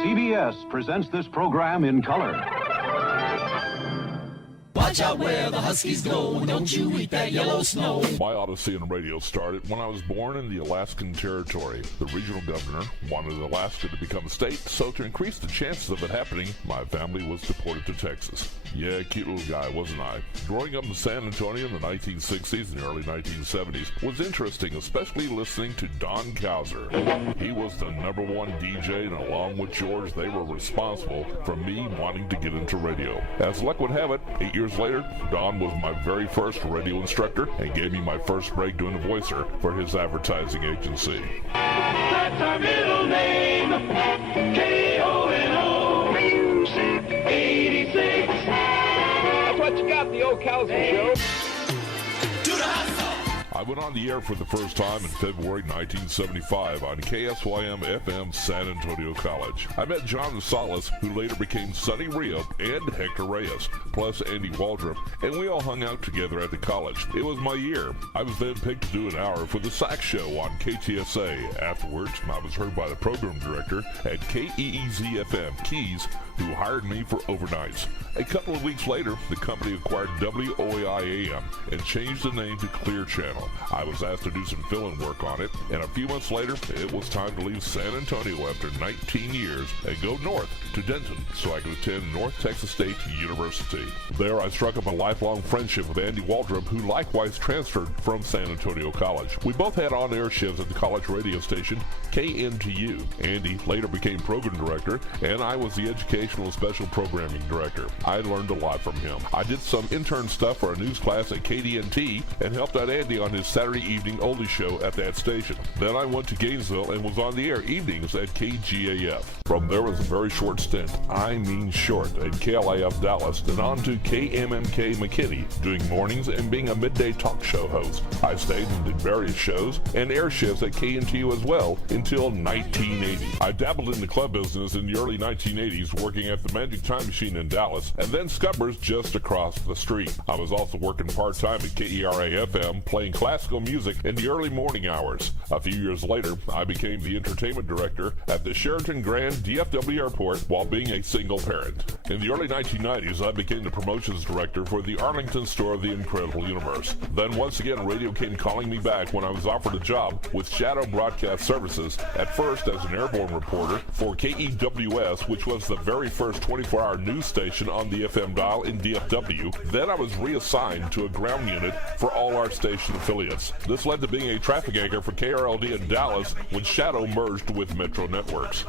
CBS presents this program in color. Watch out where the Huskies go, don't you eat that yellow snow. My odyssey in radio started when I was born in the Alaskan Territory. The regional governor wanted Alaska to become a state, so to increase the chances of it happening, my family was deported to Texas. Yeah, cute little guy, wasn't I? Growing up in San Antonio in the 1960s and early 1970s was interesting, especially listening to Don Cowser. He was the #1 DJ, and along with George, they were responsible for me wanting to get into radio. As luck would have it, 8 years later, Don was my very first radio instructor and gave me my first break doing a voicer for his advertising agency. That's our middle name, K-O-N-O, Music 86. That's what you got, the old Calvin Show. Do the hustle. I went on the air for the first time in February 1975 on KSYM FM San Antonio College. I met John Salas, who later became Sonny Rio, and Hector Reyes, plus Andy Waldrop, and we all hung out together at the college. It was my year. I was then picked to do an hour for the Sax Show on KTSA. Afterwards, I was heard by the program director at KEEZ-FM, Keys, who hired me for overnights. A couple of weeks later, the company acquired WOAI-AM and changed the name to Clear Channel. I was asked to do some fill-in work on it, and a few months later, it was time to leave San Antonio after 19 years and go north to Denton so I could attend North Texas State University. There, I struck up a lifelong friendship with Andy Waldrop, who likewise transferred from San Antonio College. We both had on-air shifts at the college radio station, KNTU. Andy later became program director, and I was the educational special programming director. I learned a lot from him. I did some intern stuff for a news class at KDNT and helped out Andy on his Saturday evening oldie show at that station. Then I went to Gainesville and was on the air evenings at KGAF. From there was a very short stint, I mean short, at KLIF Dallas, and on to KMMK McKinney, doing mornings and being a midday talk show host. I stayed and did various shows and air shifts at KNTU as well until 1980. I dabbled in the club business in the early 1980s, working at the Magic Time Machine in Dallas, and then Scuppers just across the street. I was also working part-time at KERA-FM, playing classical music in the early morning hours. A few years later, I became the entertainment director at the Sheraton Grand DFW Airport while being a single parent. In the early 1990s, I became the promotions director for the Arlington store of The Incredible Universe. Then once again, radio came calling me back when I was offered a job with Shadow Broadcast Services, at first as an airborne reporter for KEWS, which was the very first 24-hour news station on the FM dial in DFW. Then I was reassigned to a ground unit for all our station affiliates. This led to being a traffic anchor for KRLD in Dallas when Shadow merged with Metro Networks.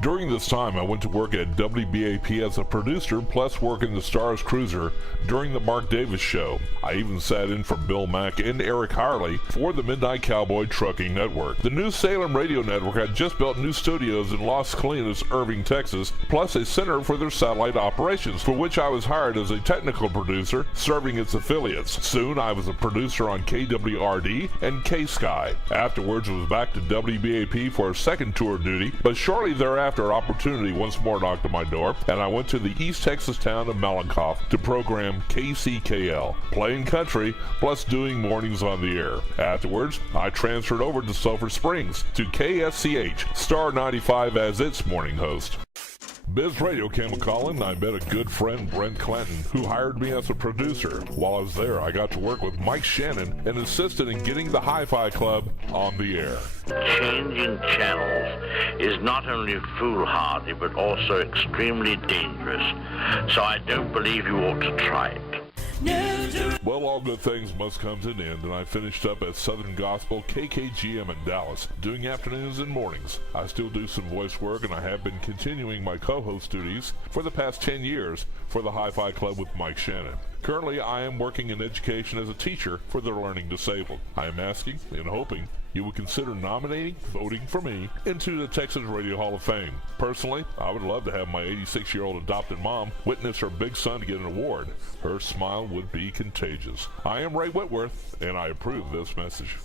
During this time, I went to work at WBAP as a producer, plus working the Stars Cruiser during the Mark Davis Show. I even sat in for Bill Mack and Eric Harley for the Midnight Cowboy Trucking Network. The New Salem Radio Network had just built new studios in Las Colinas, Irving, Texas, plus a center for their satellite operations, for which I was hired as a technical producer, serving its affiliates. Soon, I was a producer on KWRD and K-Sky. Afterwards, I was back to WBAP for a second tour of duty, but shortly thereafter, opportunity once more knocked on my door, and I went to the East Texas town of Malakoff to program KCKL, playing country, plus doing mornings on the air. Afterwards, I transferred over to Sulphur Springs to KSCH, Star 95 as its morning host. Biz Radio came a-calling, and I met a good friend, Brent Clanton, who hired me as a producer. While I was there, I got to work with Mike Shannon and assisted in getting the Hi-Fi Club on the air. Changing channels is not only foolhardy, but also extremely dangerous. So I don't believe you ought to try it. Well, all good things must come to an end, and I finished up at Southern Gospel KKGM in Dallas, doing afternoons and mornings. I still do some voice work, and I have been continuing my co-host duties for the past 10 years for the Hi-Fi Club with Mike Shannon. Currently, I am working in education as a teacher for the learning disabled. I am asking and hoping you would consider voting for me into the Texas Radio Hall of Fame. Personally, I would love to have my 86-year-old adopted mom witness her big son get an award. Her smile would be contagious. I am Ray Whitworth, and I approve this message.